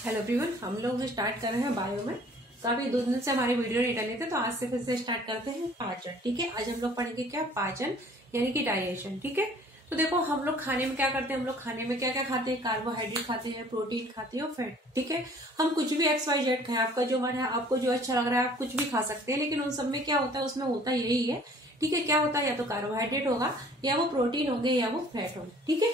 Hello everyone, हम लोग start कर रहे हैं बायो में। काफी 2 दिन से हमारी वीडियो नहीं डले थे, तो आज से फिर से स्टार्ट करते हैं पाचन। ठीक है, आज हम लोग पढ़ेंगे क्या, पाचन यानी कि डाइजेशन। ठीक है, तो देखो हम लोग खाने में क्या करते हैं, हम लोग खाने में क्या क्या खाते हैं, कार्बोहाइड्रेट खाते हैं, प्रोटीन खाते हैं और फैट। ठीक है, हम कुछ भी XYZ खाएं, आपका जो मन है, आपको जो अच्छा लग रहा है आप कुछ भी खा सकते हैं, लेकिन उन सब में क्या होता है, उसमें होता यही है। ठीक है, क्या होता है, या तो कार्बोहाइड्रेट होगा, या वो प्रोटीन होंगे, या वो फैट होंगे। ठीक है,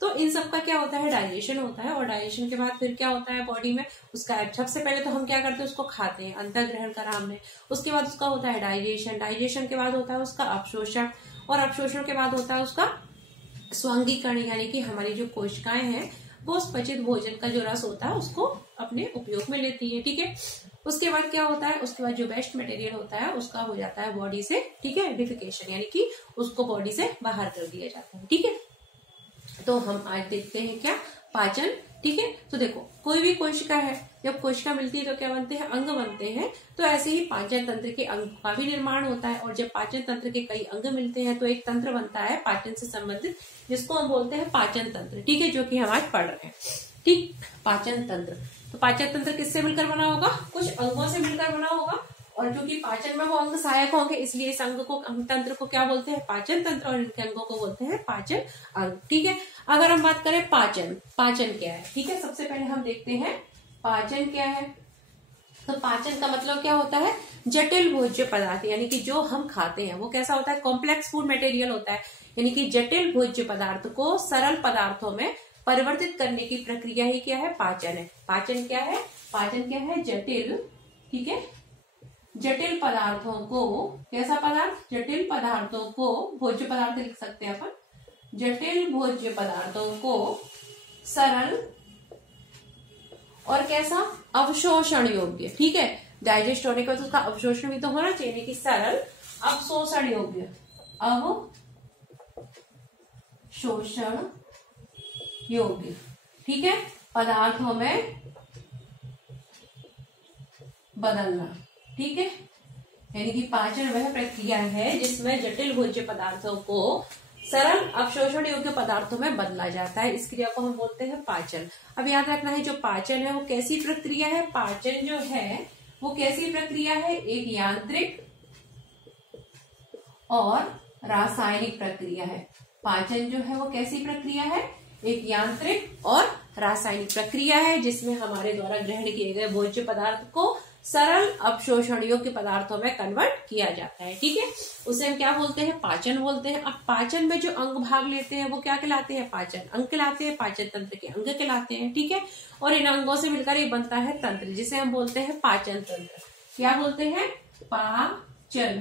तो इन सब का क्या होता है, डाइजेशन होता है। और डाइजेशन के बाद फिर क्या होता है बॉडी में, उसका सबसे पहले तो हम क्या करते हैं, उसको खाते हैं, अंतर ग्रहण करा हमने। उसके बाद उसका होता है डाइजेशन, डाइजेशन के बाद होता है उसका अवशोषण, और अवशोषण के बाद होता है उसका स्वांगीकरण, यानी कि हमारी जो कोशिकाएं हैं वो उस पचित भोजन का जो रस होता है उसको अपने उपयोग में लेती है। ठीक है, उसके बाद क्या होता है, उसके बाद जो वेस्ट मटेरियल होता है उसका हो जाता है बॉडी से, ठीक है, डिफिकेशन, यानी कि उसको बॉडी से बाहर कर दिया जाता है। ठीक है, तो हम आज देखते हैं क्या, पाचन। ठीक है, तो देखो कोई भी कोशिका है, जब कोशिका मिलती है तो क्या बनते हैं, अंग बनते हैं। तो ऐसे ही पाचन तंत्र के अंग का भी निर्माण होता है, और जब पाचन तंत्र के कई अंग मिलते हैं तो एक तंत्र बनता है पाचन से संबंधित, जिसको हम बोलते हैं पाचन तंत्र। ठीक है, जो कि हम आज पढ़ रहे हैं। ठीक, पाचन तंत्र। तो पाचन तंत्र किससे मिलकर बना होगा, कुछ अंगों से मिलकर बना होगा, और जो कि पाचन में वो अंग सहायक होंगे, इसलिए इस अंग को, अंग तंत्र को क्या बोलते हैं, पाचन तंत्र, और इनके अंगों को बोलते हैं पाचन अंग। ठीक है, अगर हम बात करें पाचन, पाचन क्या है। ठीक है, सबसे पहले हम देखते हैं पाचन क्या है। तो पाचन का मतलब क्या होता है, जटिल भोज्य पदार्थ, यानी कि जो हम खाते हैं वो कैसा होता है, कॉम्प्लेक्स फूड मटेरियल होता है, यानी कि जटिल भोज्य पदार्थ को सरल पदार्थों में परिवर्तित करने की प्रक्रिया ही क्या है, पाचन है। पाचन क्या है, पाचन क्या है, जटिल, ठीक है, जटिल पदार्थों को, कैसा पदार्थ, जटिल पदार्थों को, भोज्य पदार्थ लिख सकते हैं अपन, जटिल भोज्य पदार्थों को सरल और कैसा, अवशोषण योग्य। ठीक है, डाइजेस्ट होने के बाद उसका अवशोषण भी तो होना चाहिए, यानी कि सरल अवशोषण योग्य, अवशोषण योग्य, ठीक है, पदार्थों में बदलना। ठीक है, यानी कि पाचन वह प्रक्रिया है जिसमें जटिल भोज्य पदार्थों को सरल अवशोषण योग्य पदार्थों में बदला जाता है। इस क्रिया को हम बोलते हैं पाचन। अब याद रखना है, जो पाचन है वो कैसी प्रक्रिया है, पाचन जो है वो कैसी प्रक्रिया है, एक यांत्रिक और रासायनिक प्रक्रिया है। पाचन जो है वो कैसी प्रक्रिया है, एक यांत्रिक और रासायनिक प्रक्रिया है, जिसमें हमारे द्वारा ग्रहण किए गए भोज्य पदार्थ को सरल अवशोषण योग्य पदार्थों में कन्वर्ट किया जाता है। ठीक है, उसे हम क्या बोलते हैं, पाचन बोलते हैं। अब पाचन में जो अंग भाग लेते हैं वो क्या कहलाते हैं, पाचन अंग कहलाते हैं, पाचन तंत्र के अंग कहलाते हैं। ठीक है, और इन अंगों से मिलकर एक बनता है तंत्र, जिसे हम बोलते हैं पाचन तंत्र। क्या बोलते हैं, पाचन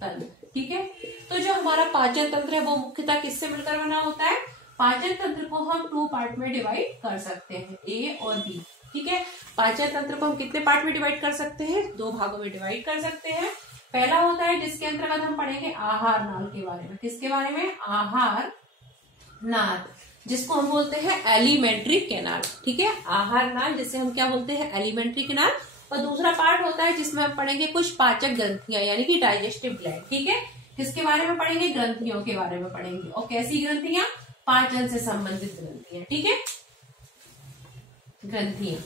तंत्र। ठीक है, तो जो हमारा पाचन तंत्र है वो मुख्यतः किससे मिलकर बना होता है, पाचन तंत्र को हम 2 पार्ट में डिवाइड कर सकते हैं, ए और बी। ठीक है, पाचन तंत्र को हम कितने पार्ट में डिवाइड कर सकते हैं, 2 भागों में डिवाइड कर सकते हैं। पहला होता है जिसके अंतर्गत हम पढ़ेंगे आहार नाल के बारे में। किसके बारे में, आहार नाल, जिसको हम बोलते हैं एलिमेंट्री कैनाल। ठीक है, आहार नाल जिसे हम क्या बोलते हैं, एलिमेंट्री कैनाल। और दूसरा पार्ट होता है जिसमें हम पढ़ेंगे कुछ पाचक ग्रंथियां, यानी कि डाइजेस्टिव ग्लैंड। ठीक है, किसके बारे में पढ़ेंगे, ग्रंथियों के बारे में पढ़ेंगे। और कैसी ग्रंथियां, पाचन से संबंधित ग्रंथियां। ठीक है, ग्रंथियां।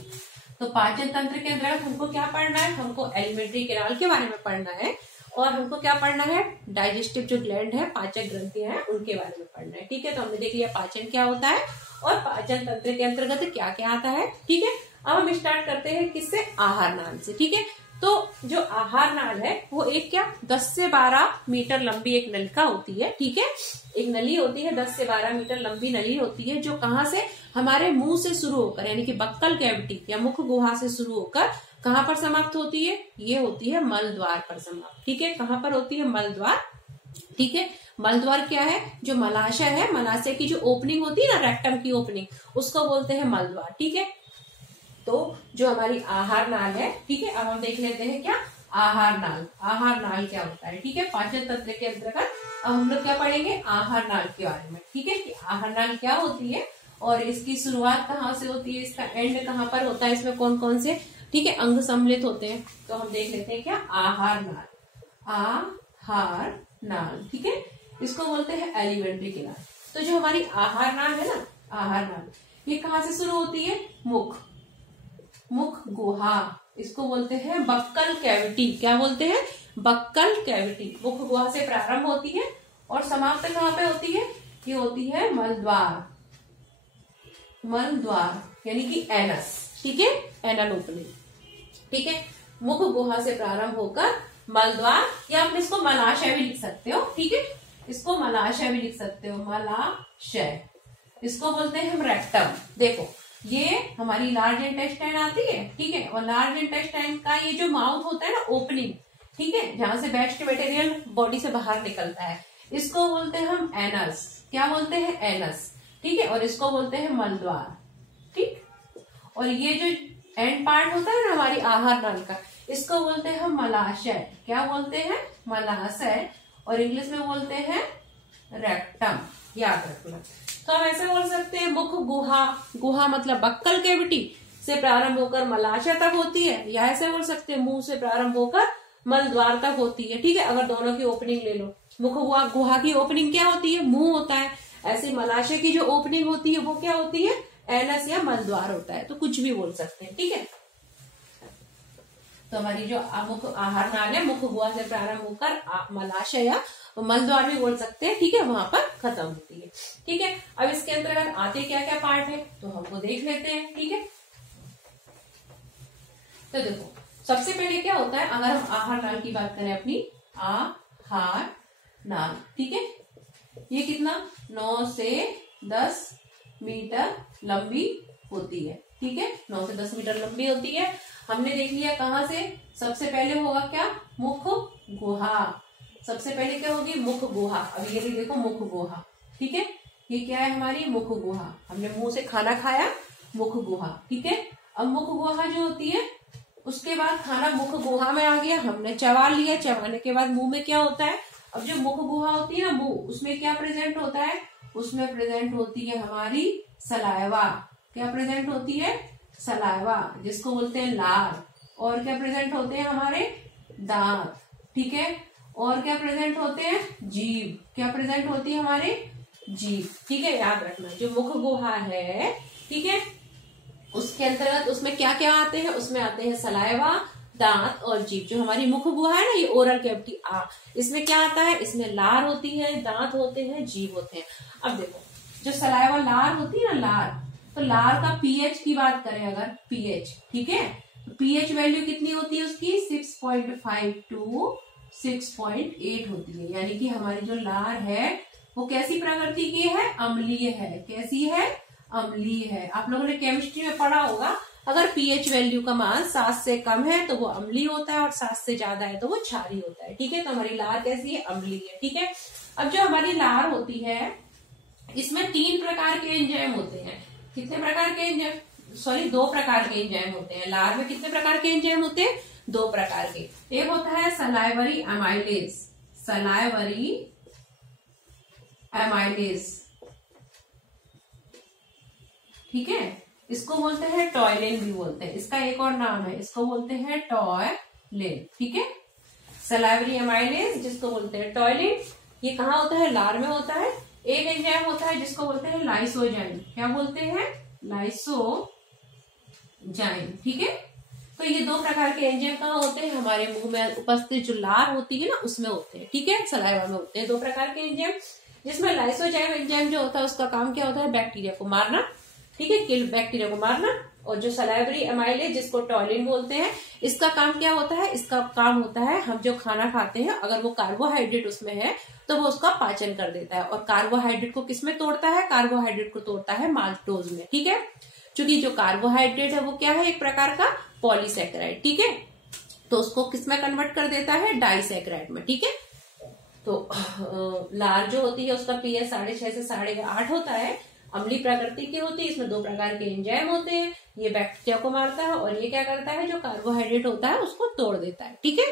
तो पाचन तंत्र के अंतर्गत हमको क्या पढ़ना है, हमको एलिमेंट्री कैनाल के बारे में पढ़ना है, और हमको क्या पढ़ना है, डाइजेस्टिव जो ग्लैंड है, पाचक ग्रंथियां हैं, उनके बारे में पढ़ना है। ठीक है, तो हमने देख लिया पाचन क्या होता है और पाचन तंत्र के अंतर्गत क्या क्या आता है। ठीक है, अब हम स्टार्ट करते हैं किससे, आहार नाल से। ठीक है, तो जो आहार नाल है वो एक क्या, 10 से 12 मीटर लंबी एक नलिका होती है। ठीक है, एक नली होती है, 10 से 12 मीटर लंबी नली होती है, जो कहाँ से, हमारे मुंह से शुरू होकर, यानी कि बक्कल कैविटी या मुख गुहा से शुरू होकर कहाँ पर समाप्त होती है, ये होती है मल द्वार पर समाप्त। ठीक है, कहाँ पर होती है, मल द्वार। ठीक है, मल द्वार क्या है, जो मलाशय है, मलाशय की जो ओपनिंग होती है ना, रेक्टम की ओपनिंग, उसको बोलते हैं मल द्वार। ठीक है, तो जो हमारी आहार नाल है, ठीक है, अब हम देख लेते हैं क्या, आहार नाल। आहार नाल क्या होता है, ठीक है, पाचन तंत्र के अंतर्गत अब हम लोग क्या पढ़ेंगे, आहार नाल के बारे में। ठीक है, कि आहार नाल क्या होती है और इसकी शुरुआत कहाँ से होती है, इसका एंड कहाँ पर होता है, इसमें कौन कौन से, ठीक है, अंग सम्मिलित होते हैं। तो हम देख लेते हैं क्या, आहार नाल। आहार नाल, ठीक है, इसको बोलते हैं एलिमेंट्री कैनाल। तो जो हमारी आहार नाल है ना, आहार नाल, ये कहाँ से शुरू होती है, मुख, मुख गुहा, इसको बोलते हैं बक्कल कैविटी। क्या बोलते हैं? Buccal cavity. मुख गुहा से प्रारंभ होती है और समाप्त कहाँ पे होती है? ये होती है मल द्वार, मल द्वार यानी कि एनस। ठीक है, एनल ओपनिंग। ठीक है, मुख गुहा से प्रारंभ होकर मल द्वार, या आप इसको मलाशय भी लिख सकते हो। ठीक है, इसको मलाशय भी लिख सकते हो, मलाशय। इसको बोलते हैं हम रेक्टम। देखो ये हमारी लार्ज इंटेस्टाइन आती है, ठीक है, और लार्ज इंटेस्टाइन का ये जो माउथ होता है ना, ओपनिंग, ठीक है, जहां से वेस्ट मटेरियल बॉडी से बाहर निकलता है, इसको बोलते हैं हम एनस। क्या बोलते हैं? एनस। ठीक है, और इसको बोलते हैं मलद्वार। ठीक, और ये जो एंड पार्ट होता है ना हमारी आहार नाल का, इसको बोलते हैं हम मलाशय। क्या बोलते हैं? मलाशय, और इंग्लिश में बोलते हैं रेक्टम। याद रखना। तो हम ऐसे बोल सकते हैं मुख गुहा, गुहा मतलब बक्कल कैविटी से प्रारंभ होकर मलाशय तक होती है, या ऐसे बोल सकते हैं मुंह से प्रारंभ होकर मल द्वार तक होती है। ठीक है, अगर दोनों की ओपनिंग ले लो, मुख गुहा की ओपनिंग क्या होती है? मुंह होता है। ऐसे मलाशय की जो ओपनिंग होती है वो क्या होती है? एनस या मल द्वार होता है। तो कुछ भी बोल सकते हैं। ठीक है, तो हमारी जो मुख आहार नाल है, मुख गुहा से प्रारंभ होकर मलाशय या मल द्वार भी बोल सकते हैं। ठीक है, वहां पर खत्म होती है। ठीक है, अब इसके अंतर्गत आते क्या क्या पार्ट है तो हमको देख लेते हैं। ठीक है, तो देखो सबसे पहले क्या होता है, अगर हम आहार नाल की बात करें अपनी, आहार नाल, ठीक है, ये कितना 9 से 10 मीटर लंबी होती है। ठीक है, 9 से 10 मीटर लंबी होती है। हमने देख लिया कहाँ से, सबसे पहले होगा क्या? मुख गुहा। सबसे पहले क्या होगी? मुख गुहा। अब ये भी देखो मुख गुहा। ठीक है, ये क्या है? हमारी मुख गुहा। हमने मुंह से खाना खाया, मुख गुहा। ठीक है, अब मुख गुहा जो होती है, उसके बाद खाना मुख गुहा में आ गया, हमने चबा लिया, चबाने के बाद मुंह में क्या होता है? अब जो मुख गुहा होती है ना मुंह, उसमें क्या प्रेजेंट होता है? उसमें प्रेजेंट होती है हमारी सलाइवा। क्या प्रेजेंट होती है? सलाइवा, जिसको बोलते हैं लार। और क्या प्रेजेंट होते हैं? हमारे दांत। ठीक है, और क्या प्रेजेंट होते हैं? जीभ। क्या प्रेजेंट होती है? हमारे जीभ। ठीक है, याद रखना जो मुख गुहा है, ठीक है, उसके अंतर्गत उसमें क्या क्या आते हैं? उसमें आते हैं सलाइवा, दांत और जीभ। जो हमारी मुख गुहा है ना, ये ओरल कैविटी इसमें क्या आता है? इसमें लार होती है, दांत होते हैं, जीभ होते हैं। अब देखो जो सलाइवा लार होती है ना, लार, तो लार का पीएच की बात करें अगर, पीएच, ठीक है, पीएच वैल्यू कितनी होती है उसकी? 6.5 to 6.8 होती है। यानी कि हमारी जो लार है वो कैसी प्रकृति की है? अम्लीय है। कैसी है? अम्लीय है। आप लोगों ने केमिस्ट्री में पढ़ा होगा, अगर पीएच वैल्यू का मान 7 से कम है तो वो अम्लीय होता है, और 7 से ज्यादा है तो वो क्षारीय होता है। ठीक है, तो हमारी लार कैसी है? अम्लीय है। ठीक है, अब जो हमारी लार होती है, इसमें 3 प्रकार के एंजाइम होते हैं। कितने प्रकार के एंजाइम? 2 प्रकार के एंजाइम होते हैं। लार में कितने प्रकार के एंजाइम होते हैं? 2 प्रकार के। एक होता है सलाइवरी एमाइलेज, सलाइवरी एमाइलेज, ठीक है, इसको बोलते हैं टॉयलिन भी बोलते हैं। इसका एक और नाम है, इसको बोलते हैं टॉयलिन। ठीक है, सलाइवरी एमाइलेज जिसको बोलते हैं टॉयलिन, ये कहाँ होता है? लार में होता है। एक एंजाइम होता है जिसको बोलते हैं लाइसोजाइम। क्या बोलते हैं? लाइसोजाइम। ठीक है, तो ये 2 प्रकार के एंजाइम कहाँ होते हैं? हमारे मुंह में उपस्थित जो लार होती है ना, उसमें होते हैं। ठीक है, सलाइवा में होते हैं 2 प्रकार के एंजाइम, जिसमें लाइसोजाइम एंजाइम जो होता है उसका काम क्या होता है? बैक्टीरिया को मारना। ठीक है, किल बैक्टीरिया को मारना। और जो सलाइवरी एमाइलेज जिसको टॉयलिन बोलते हैं, इसका काम क्या होता है? इसका काम होता है, हम जो खाना खाते हैं अगर वो कार्बोहाइड्रेट उसमें है तो वो उसका पाचन कर देता है। और कार्बोहाइड्रेट को किसमें तोड़ता है? कार्बोहाइड्रेट को तोड़ता है माल्टोज में। ठीक है, क्योंकि जो कार्बोहाइड्रेट है वो क्या है? एक प्रकार का पॉलीसैकेराइड। ठीक है, तो उसको किसमें कन्वर्ट कर देता है? डाइसैकेराइड में। ठीक है, तो लार जो होती है उसका पीएच 6.5 से 8.5 होता है, अम्लीय प्रकृति की होती है। इसमें 2 प्रकार के एंजाइम होते हैं, ये बैक्टीरिया को मारता है और ये क्या करता है? जो कार्बोहाइड्रेट होता है उसको तोड़ देता है। ठीक है,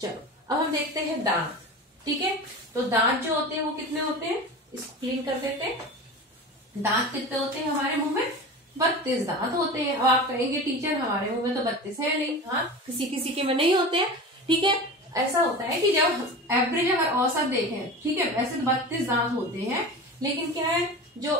चलो अब हम देखते हैं दांत। ठीक है, तो दांत जो होते हैं वो कितने होते हैं? इसको क्लीन कर देते हैं। दांत कितने होते हैं हमारे मुंह में? 32 दांत होते हैं। अब आप कहेंगे टीचर हमारे मुंह में तो 32 है नहीं। हाँ, किसी किसी के में नहीं होते हैं। ठीक है, ऐसा होता है कि जब एवरेज अगर औसत देखें, ठीक है, वैसे तो 32 दांत होते हैं, लेकिन क्या है, जो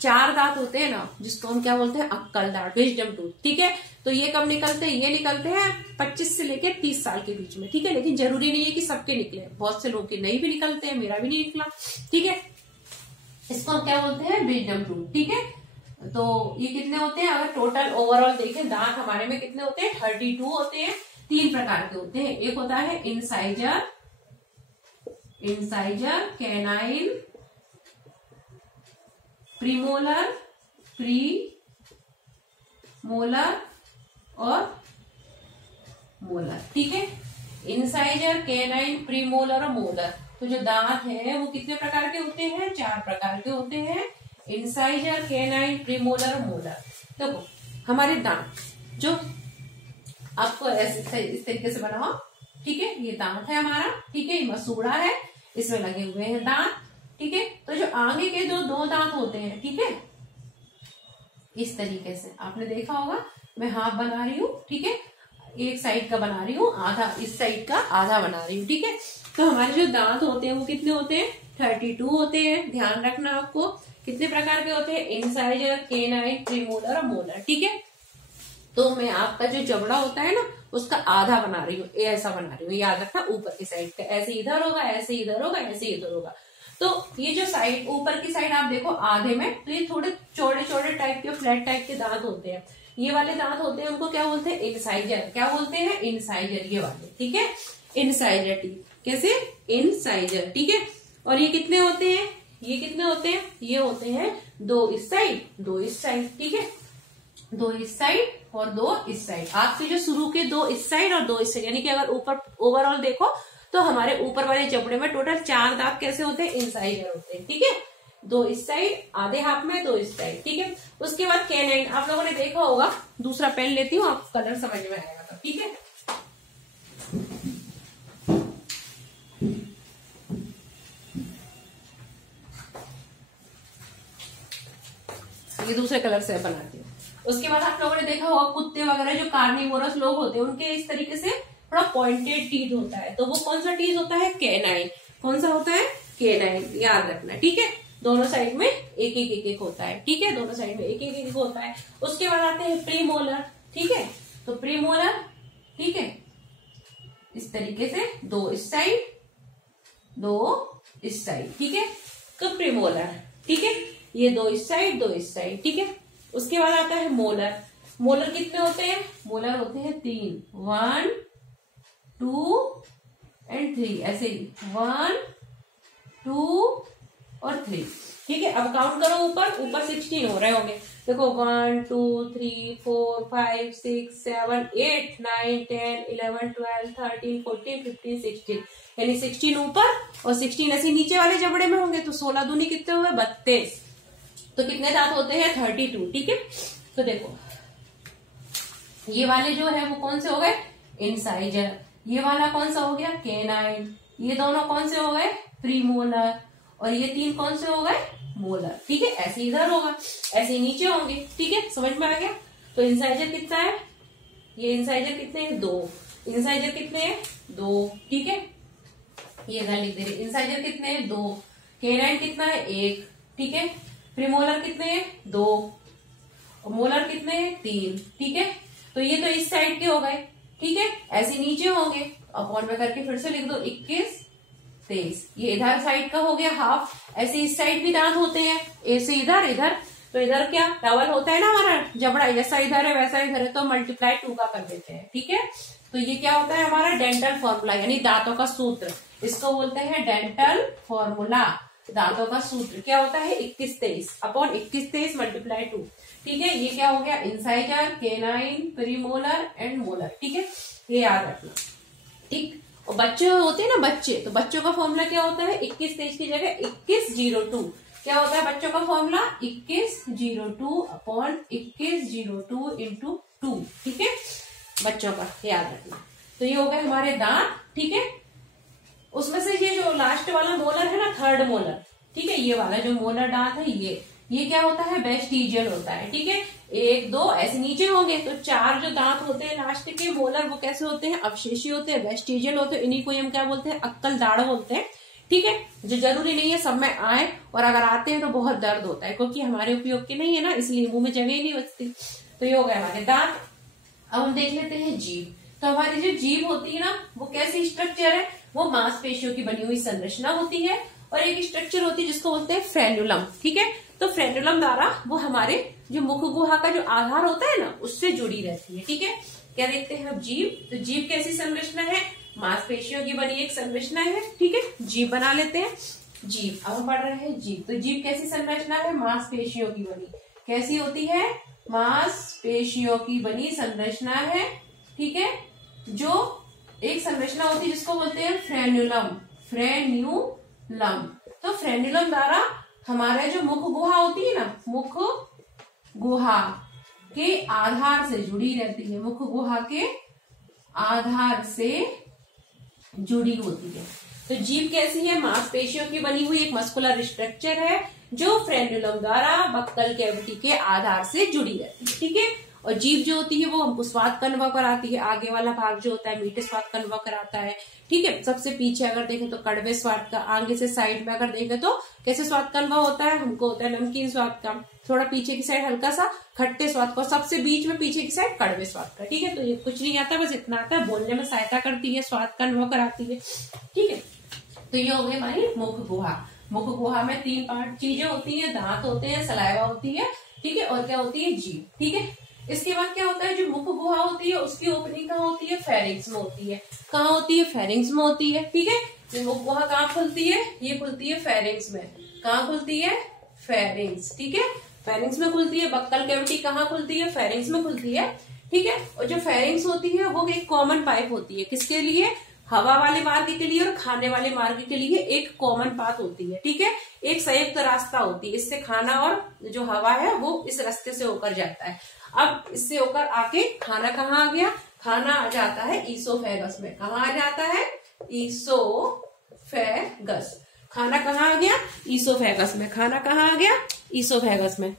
4 दांत होते हैं ना, जिसको हम क्या बोलते हैं, अक्कल दांत, विजडम टूथ, ठीक है। तो ये कब निकलते हैं, ये निकलते हैं 25 से लेके 30 साल के बीच में, ठीक है। लेकिन जरूरी नहीं है कि सबके निकले, बहुत से लोगों के नहीं भी निकलते हैं, मेरा भी नहीं निकला, ठीक है। इसको हम क्या बोलते हैं, विजडम टूथ, ठीक है। तो ये कितने होते हैं, अगर टोटल ओवरऑल देखें दांत हमारे में कितने होते हैं, 32 होते हैं। 3 प्रकार के होते हैं, एक होता है इंसाइजर, कैनाइन, प्रीमोलर, मोलर और मोलर, ठीक है। इंसाइजर, कैनाइन, प्रीमोलर और मोलर। तो जो दांत है वो कितने प्रकार के होते हैं, 4 प्रकार के होते हैं, इंसाइजर, कैनाइन, प्रीमोलर और मोलर। देखो हमारे दांत जो आपको ऐसे इस तरीके से बना हो, ठीक है, ये दांत है हमारा, ठीक है, ये मसूड़ा है, इसमें लगे हुए हैं दांत, ठीक है। तो जो आगे के जो 2 दांत होते हैं, ठीक है, इस तरीके से आपने देखा होगा, मैं हाफ बना रही हूँ, ठीक है, एक साइड का बना रही हूँ, आधा इस साइड का आधा बना रही हूँ, ठीक है। तो हमारे जो दांत होते हैं वो कितने होते हैं, 32 होते हैं। ध्यान रखना आपको कितने प्रकार के होते हैं, इंसाइजर, कैनाइन, प्रीमोलर और मोलर, ठीक है। तो मैं आपका जो जबड़ा होता है ना उसका आधा बना रही हूँ, ऐसा बना रही हूँ, याद रखना, ऊपर की साइड का, ऐसे इधर होगा, ऐसे इधर होगा, ऐसे इधर होगा। तो ये जो साइड ऊपर की साइड आप देखो आधे में, तो ये थोड़े चौड़े चौड़े टाइप के, फ्लैट टाइप के दांत होते हैं। ये वाले दांत होते हैं उनको क्या बोलते हैं, इंसाइजर। क्या बोलते हैं, इंसाइजर, ये वाले, ठीक है, इंसाइजर टीथ। कैसे, इंसाइजर, ठीक है। और ये कितने होते हैं, ये कितने होते हैं, ये होते हैं 2 इस साइड, 2 इस साइड, ठीक है, 2 इस साइड और 2 इस साइड। आपके जो शुरू के 2 इस साइड और 2 इस साइड, यानी कि अगर ऊपर ओवरऑल देखो तो हमारे ऊपर वाले जबड़े में टोटल 4 दांत कैसे होते हैं, इंसाइजर होते हैं, ठीक है। 2 इस साइड, आधे हाथ में, 2 इस साइड, ठीक है। उसके बाद कैनाइन, आप लोगों ने देखा होगा, दूसरा पेन लेती हूँ, आप कलर समझ में आएगा, ठीक है। ये दूसरे कलर से बनाती हूँ। उसके बाद आप लोगों ने देखा होगा कुत्ते वगैरह जो कार्निवोरस लोग होते हैं उनके इस तरीके से थोड़ा पॉइंटेड टीथ होता है, तो वो कौन सा टीथ होता है, कैनाइन। कौन सा होता है, कैनाइन, याद रखना, ठीक है। दोनों साइड में एक एक होता है, ठीक है, दोनों साइड में एक एक होता है। उसके बाद आते हैं प्रीमोलर, ठीक है। तो प्रीमोलर, ठीक है, इस तरीके से 2 इस साइड, 2 इस साइड, ठीक है। तो प्रीमोलर, ठीक है, ये 2 इस साइड, 2 इस साइड, ठीक है। उसके बाद आता है मोलर। मोलर कितने होते हैं, मोलर होते हैं 3, 1 2 एंड 3, ऐसे 1 2 और 3, ठीक है। अब काउंट करो, ऊपर 16 हो रहे होंगे, देखो 1 2 3 4 5 6 7 8 9 10 11 12 13 14 15 16, यानी 16 ऊपर और 16 ऐसे नीचे वाले जबड़े में होंगे, तो 16 दूनी कितने हुए, 32। तो कितने दांत होते हैं, 32, ठीक है। तो देखो ये वाले जो है वो कौन से हो गए, इंसाइजर। ये वाला कौन सा हो गया, कैनाइन। ये दोनों कौन से हो गए, प्रीमोलर। और ये 3 कौन से हो गए, मोलर, ठीक है। ऐसे इधर होगा, ऐसे नीचे होंगे, ठीक है, समझ में आ गया। तो इंसाइजर कितना है, ये इंसाइजर कितने हैं, 2। इंसाइजर कितने हैं, 2, ठीक है, ये इधर लिख दे रहे। इंसाइजर कितने हैं, 2। कैनाइन कितना है, 1, ठीक है। प्रीमोलर कितने हैं, 2। और मोलर कितने हैं, 3, ठीक है। तो ये तो इस साइड के हो गए, ठीक है, ऐसे नीचे होंगे, अपॉन में करके फिर से लिख दो, 21 23। ये इधर साइड का हो गया हाफ। ऐसे इस साइड भी दांत होते हैं, ऐसे इधर, तो इधर क्या डबल होता है ना हमारा जबड़ा, जैसा इधर है वैसा इधर है, तो मल्टीप्लाई 2 का कर देते हैं, ठीक है। तो ये क्या होता है हमारा डेंटल फॉर्मूला, यानी दांतों का सूत्र, इसको बोलते हैं डेंटल फॉर्मूला। दांतों का सूत्र क्या होता है, 21 23 अपॉन 21 23 मल्टीप्लाई 2, ठीक है। ये क्या हो गया, incisor, canine, premolar and molar, ठीक है, ये याद रखना, ठीक। और बच्चे होते हैं ना बच्चे, तो बच्चों का फॉर्मूला क्या होता है, 21 23 की जगह 2102। क्या होता है बच्चों का फॉर्मूला, 2102 अपॉन 2102 इंटू 2, ठीक है, बच्चों का याद रखना। तो ये हो गए हमारे दांत, ठीक है। उसमें से ये जो लास्ट वाला मोलर है ना, थर्ड मोलर, ठीक है, ये वाला जो मोलर दांत है ये क्या होता है, वेस्टिजियल होता है, ठीक है। 1 2 ऐसे नीचे होंगे, तो 4 जो दांत होते हैं लास्ट के मोलर वो कैसे होते हैं, अवशेषी होते हैं, वेस्टिजियल होते हैं। इन्हीं को हम क्या बोलते हैं, अक्कल दाढ़ बोलते हैं, ठीक है, जो जरूरी नहीं है सब में आए, और अगर आते हैं तो बहुत दर्द होता है, क्योंकि हमारे उपयोग के नहीं है ना, इसलिए मुंह में जगह ही नहीं बचती। तो ये हो गया हमारे दांत। अब हम देख लेते हैं जीभ। तो हमारी जो जीभ होती है ना, वो कैसी स्ट्रक्चर है, वो मांसपेशियों की बनी हुई संरचना होती है, और एक स्ट्रक्चर होती है जिसको बोलते हैं फ्रेन्युलम। ठीक है, तो फ्रेन्युलम द्वारा वो हमारे जो मुख गुहा का जो आधार होता है ना, उससे जुड़ी रहती है। ठीक है, क्या देखते हैं अब जीभ। तो जीभ कैसी संरचना है, मांसपेशियों की बनी एक संरचना है। ठीक है, जीभ बना लेते हैं। जीभ, अब हम पढ़ रहे हैं जीभ। तो जीभ कैसी संरचना है, मांसपेशियों की बनी। कैसी होती है, मांसपेशियों की बनी संरचना है। ठीक है, जो एक संरचना होती है जिसको बोलते हैं फ्रेन्युलम। फ्रेन्युलम, तो फ्रेन्युलम द्वारा हमारा जो मुख गुहा होती है ना, मुख गुहा के आधार से जुड़ी रहती है, मुख गुहा के आधार से जुड़ी होती है। तो जीभ कैसी है, मांसपेशियों की बनी हुई एक मस्कुलर स्ट्रक्चर है, जो फ्रेन्युलम द्वारा बक्कल कैविटी के आधार से जुड़ी रहती है। ठीक है, और जीभ जो होती है वो हमको स्वाद का अनुभव कराती है। आगे वाला भाग जो होता है मीठे स्वाद का अनुभव कराता है। ठीक है, सबसे पीछे अगर देखें तो कड़वे स्वाद का, आगे से साइड में अगर देखें तो कैसे स्वाद का अनुभव होता है, हमको होता है नमकीन स्वाद का, थोड़ा पीछे की साइड हल्का सा खट्टे स्वाद का, सबसे बीच में पीछे की साइड कड़वे स्वाद का। ठीक है, तो ये कुछ नहीं आता, बस इतना आता है, बोलने में सहायता करती है, स्वाद का अनुभव कराती है। ठीक है, तो ये हो गई हमारी मुख गुहा। मुख गुहा में 3 पार्ट चीजें होती है, दांत होते हैं, सलाइवा होती है। ठीक है, और क्या होती है, जीभ। ठीक है, इसके बाद क्या होता है, जो मुख गुहा होती है उसकी ओपनिंग कहाँ होती है, फेरिंग्स में होती है। कहाँ होती है, फेरिंग्स में होती है। ठीक है, जो मुख गुहा कहाँ खुलती है, ये खुलती है फेरिंग्स में। कहाँ खुलती है, फेरिंग्स। ठीक है, फेरिंग्स में खुलती है। बक्कल कैविटी कहाँ खुलती है, फेरिंग्स में खुलती है। ठीक है, और जो फेरिंग्स होती है वो एक कॉमन पाइप होती है, किसके लिए, हवा वाले मार्ग के लिए और खाने वाले मार्ग के लिए एक कॉमन पाथ होती है। ठीक है, एक संयुक्त रास्ता होती है, इससे खाना और जो हवा है वो इस रास्ते से होकर जाता है। अब इससे होकर आके खाना कहाँ आ गया, खाना आ जाता है ईसोफेगस में। कहाँ आ जाता है, ईसोफेगस। खाना कहाँ आ गया, ईसोफेगस में। खाना कहाँ आ गया, ईसोफेगस में।